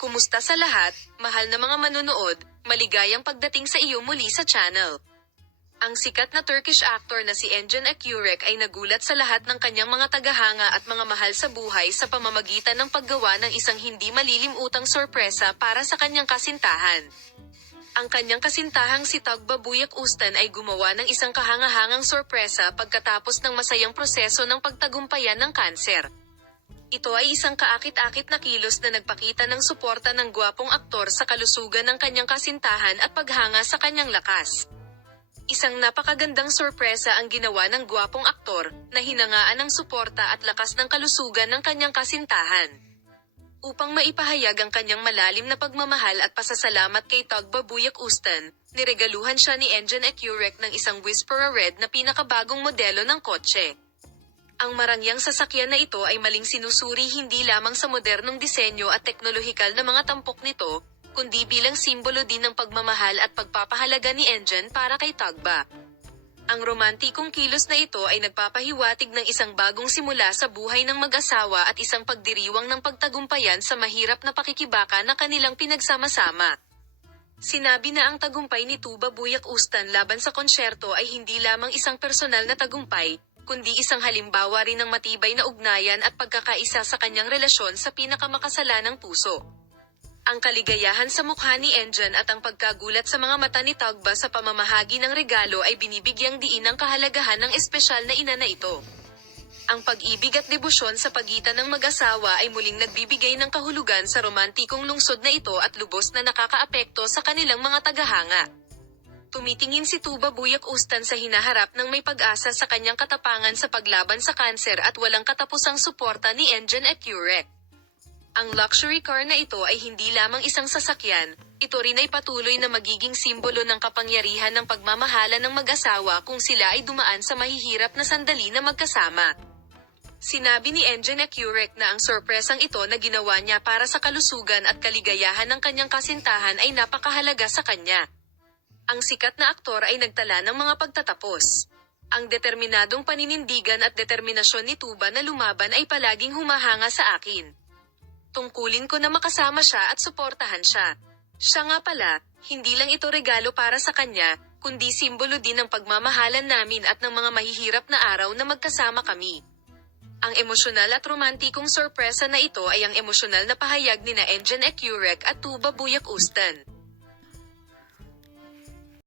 Kumusta sa lahat, mahal na mga manonood, maligayang pagdating sa iyo muli sa channel. Ang sikat na Turkish actor na si Engin Akyurek ay nagulat sa lahat ng kanyang mga tagahanga at mga mahal sa buhay sa pamamagitan ng paggawa ng isang hindi malilimutang sorpresa para sa kanyang kasintahan. Ang kanyang kasintahang si Tugba Buyak Ustan ay gumawa ng isang kahangahangang sorpresa pagkatapos ng masayang proseso ng pagtagumpayan ng kanser. Ito ay isang kaakit-akit na kilos na nagpakita ng suporta ng gwapong aktor sa kalusugan ng kanyang kasintahan at paghanga sa kanyang lakas. Isang napakagandang sorpresa ang ginawa ng gwapong aktor, na hinangaan ng suporta at lakas ng kalusugan ng kanyang kasintahan. Upang maipahayag ang kanyang malalim na pagmamahal at pasasalamat kay Tugba Buyak Ustan, niregaluhan siya ni Engin Akyurek ng isang Whisperer Red na pinakabagong modelo ng kotse. Ang marangyang sasakyan na ito ay maling sinusuri hindi lamang sa modernong disenyo at teknolohikal na mga tampok nito, kundi bilang simbolo din ng pagmamahal at pagpapahalaga ni Engin para kay Tugba. Ang romantikong kilos na ito ay nagpapahiwatig ng isang bagong simula sa buhay ng mag-asawa at isang pagdiriwang ng pagtagumpayan sa mahirap na pakikibaka na kanilang pinagsama-sama. Sinabi na ang tagumpay ni Tugba Buyak Ustan laban sa konsyerto ay hindi lamang isang personal na tagumpay, kundi isang halimbawa rin ng matibay na ugnayan at pagkakaisa sa kanyang relasyon sa pinakamakasalanang puso. Ang kaligayahan sa mukha ni Engin at ang pagkagulat sa mga mata ni Tugba sa pamamahagi ng regalo ay binibigyang diin ang kahalagahan ng espesyal na ina na ito. Ang pag-ibig at debosyon sa pagitan ng mag-asawa ay muling nagbibigay ng kahulugan sa romantikong lungsod na ito at lubos na nakakaapekto sa kanilang mga tagahanga. Tumitingin si Tugba Buyak Ustan sa hinaharap ng may pag-asa sa kanyang katapangan sa paglaban sa kanser at walang katapusang suporta ni Engin Akyurek. Ang luxury car na ito ay hindi lamang isang sasakyan, ito rin ay patuloy na magiging simbolo ng kapangyarihan ng pagmamahala ng mag-asawa kung sila ay dumaan sa mahihirap na sandali na magkasama. Sinabi ni Engin Akyurek na ang sorpresang ito na ginawa niya para sa kalusugan at kaligayahan ng kanyang kasintahan ay napakahalaga sa kanya. Ang sikat na aktor ay nagtala ng mga pagtatapos. Ang determinadong paninindigan at determinasyon ni Tugba na lumaban ay palaging humahanga sa akin. Tungkulin ko na makasama siya at suportahan siya. Siya nga pala, hindi lang ito regalo para sa kanya, kundi simbolo din ng pagmamahalan namin at ng mga mahihirap na araw na magkasama kami. Ang emosyonal at romantikong sorpresa na ito ay ang emosyonal na pahayag nina Engin Akyurek at Tugba Buyak Ustan.